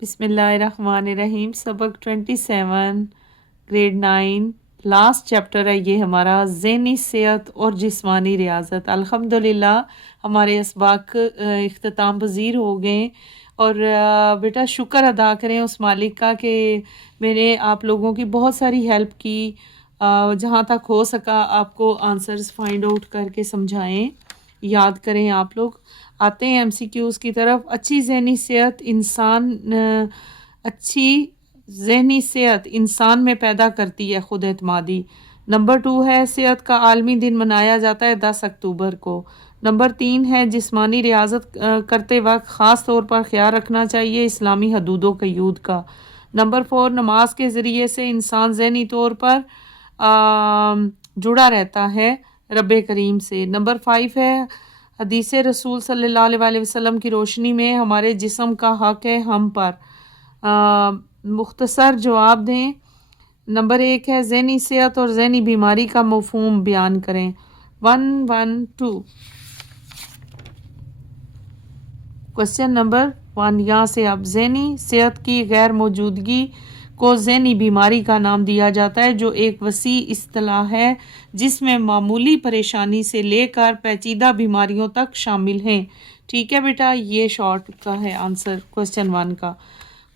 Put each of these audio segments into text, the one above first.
بسم اللہ الرحمن الرحیم۔ سبق 27 گریڈ 9 لاسٹ چیپٹر ہے یہ ہمارا، ذہنی صحت اور جسمانی ریاضت۔ الحمدللہ ہمارے اسباق اختتام پذیر ہو گئے، اور بیٹا شکر ادا کریں اس مالک کا کہ میں نے آپ لوگوں کی بہت ساری ہیلپ کی، جہاں تک ہو سکا آپ کو آنسرز فائنڈ آؤٹ کر کے سمجھائیں، یاد کریں۔ آپ لوگ آتے ہیں MCQs کی طرف۔ اچھی ذہنی صحت انسان میں پیدا کرتی ہے خود اعتمادی۔ نمبر 2 ہے صحت کا عالمی دن منایا جاتا ہے 10 اکتوبر کو۔ نمبر 3 ہے جسمانی ریاضت کرتے وقت خاص طور پر خیال رکھنا چاہیے اسلامی حدود و قیود کا۔ نمبر 4 نماز کے ذریعے سے انسان ذہنی طور پر جڑا رہتا ہے رب کریم سے۔ نمبر 5 ہے حدیث رسول صلی اللہ علیہ وسلم کی روشنی میں ہمارے جسم کا حق ہے ہم پر۔ مختصر جواب دیں۔ نمبر 1 ہے ذہنی صحت اور ذہنی بیماری کا مفہوم بیان کریں۔ 112 کوسچن نمبر 1، یہاں سے اب ذہنی صحت کی غیر موجودگی کو ذہنی بیماری کا نام دیا جاتا ہے، جو ایک وسیع اصطلاح ہے جس میں معمولی پریشانی سے لے کر پیچیدہ بیماریوں تک شامل ہیں۔ ٹھیک ہے بیٹا، یہ شارٹ کا ہے آنسر کوسچن 1 کا۔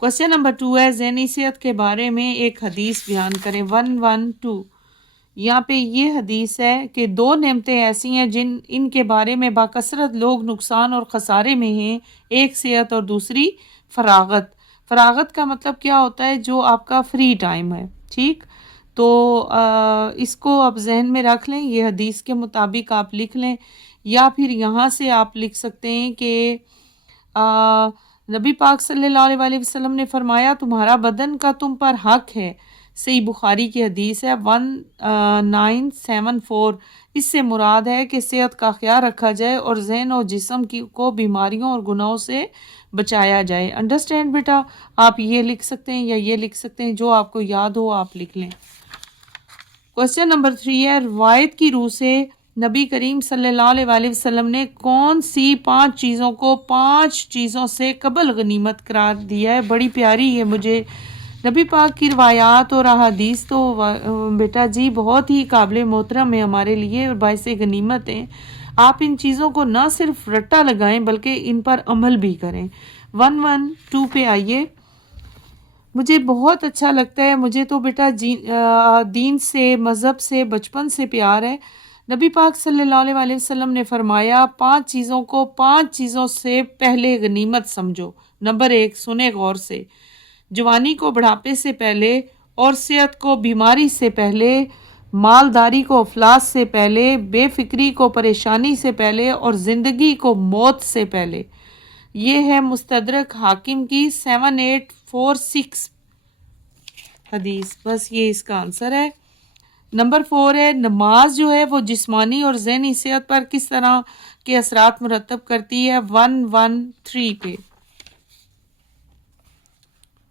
کوسچن نمبر 2 ہے ذہنی صحت کے بارے میں ایک حدیث بیان کریں۔ 112 یہاں پہ یہ حدیث ہے کہ 2 نعمتیں ایسی ہیں ان کے بارے میں باکثرت لوگ نقصان اور خسارے میں ہیں، ایک صحت اور دوسری فراغت۔ فراغت کا مطلب کیا ہوتا ہے؟ جو آپ کا فری ٹائم ہے۔ ٹھیک، تو اس کو آپ ذہن میں رکھ لیں، یہ حدیث کے مطابق آپ لکھ لیں، یا پھر یہاں سے آپ لکھ سکتے ہیں کہ نبی پاک صلی اللہ علیہ وسلم نے فرمایا تمہارا بدن کا تم پر حق ہے۔ صحیح بخاری کی حدیث ہے 1974۔ اس سے مراد ہے کہ صحت کا خیال رکھا جائے اور ذہن اور جسم کو بیماریوں اور گناہوں سے بچایا جائے۔ انڈرسٹینڈ بیٹا؟ آپ یہ لکھ سکتے ہیں یا یہ لکھ سکتے ہیں، جو آپ کو یاد ہو آپ لکھ لیں۔ کوسچن نمبر 3 ہے روایت کی روح سے نبی کریم صلی اللہ علیہ وسلم نے کون سی 5 چیزوں کو 5 چیزوں سے قبل غنیمت قرار دیا ہے؟ بڑی پیاری ہے مجھے نبی پاک کی روایات اور احادیث تو بیٹا جی بہت ہی قابل محترم ہے ہمارے لیے اور باعث غنیمت ہیں۔ آپ ان چیزوں کو نہ صرف رٹا لگائیں بلکہ ان پر عمل بھی کریں۔ 112 پہ آئیے۔ مجھے بہت اچھا لگتا ہے، مجھے تو بیٹا دین سے مذہب سے بچپن سے پیار ہے۔ نبی پاک صلی اللہ علیہ وسلم نے فرمایا 5 چیزوں کو 5 چیزوں سے پہلے غنیمت سمجھو۔ نمبر 1، سنیں غور سے، جوانی کو بڑھاپے سے پہلے اور صحت کو بیماری سے پہلے، مالداری کو افلاس سے پہلے، بے فکری کو پریشانی سے پہلے اور زندگی کو موت سے پہلے۔ یہ ہے مستدرک حاکم کی 7846 حدیث۔ بس یہ اس کا آنسر ہے۔ نمبر 4 ہے نماز جو ہے وہ جسمانی اور ذہنی صحت پر کس طرح کے اثرات مرتب کرتی ہے؟ 113 پہ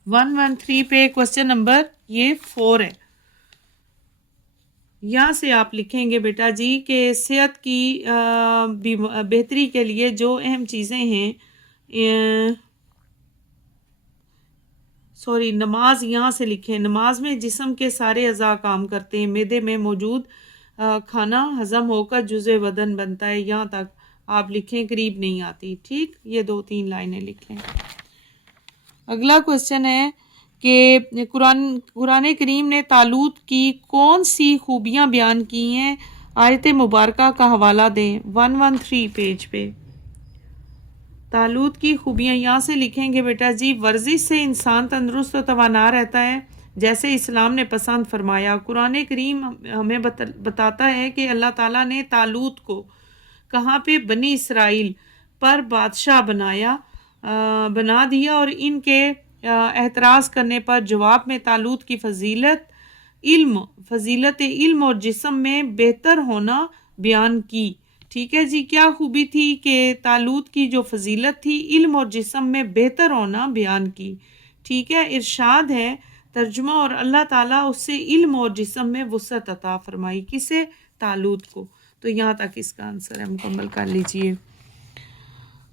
113 پہ کوسچن نمبر یہ 4 ہے۔ یہاں سے آپ لکھیں گے بیٹا جی کہ صحت کی بہتری کے لیے جو اہم چیزیں ہیں، نماز یہاں سے لکھیں۔ نماز میں جسم کے سارے اعضاء کام کرتے ہیں، معدے میں موجود کھانا ہضم ہو کر جزء بدن بنتا ہے۔ یہاں تک آپ لکھیں، قریب نہیں آتی۔ ٹھیک، یہ 2-3 لائنیں لکھیں۔ اگلا کوسچن ہے کہ قرآن کریم نے طالوت کی کون سی خوبیاں بیان کی ہیں؟ آیت مبارکہ کا حوالہ دیں 113 پیج پہ۔ طالوت کی خوبیاں یہاں سے لکھیں گے بیٹا جی، ورزش سے انسان تندرست و توانا رہتا ہے جیسے اسلام نے پسند فرمایا۔ قرآن کریم ہمیں بتاتا ہے کہ اللہ تعالیٰ نے طالوت کو کہاں پہ؟ بنی اسرائیل پر بادشاہ بنا دیا، اور ان کے اعتراض کرنے پر جواب میں طالوت کی فضیلت علم اور جسم میں بہتر ہونا بیان کی۔ ٹھیک ہے جی، کیا خوبی تھی کہ طالوت کی جو فضیلت تھی علم اور جسم میں بہتر ہونا بیان کی۔ ٹھیک ہے، ارشاد ہے ترجمہ، اور اللہ تعالیٰ اس سے علم اور جسم میں وسعت عطا فرمائی۔ کسے؟ طالوت کو۔ تو یہاں تک اس کا آنسر ہے، مکمل کر لیجئے۔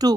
2।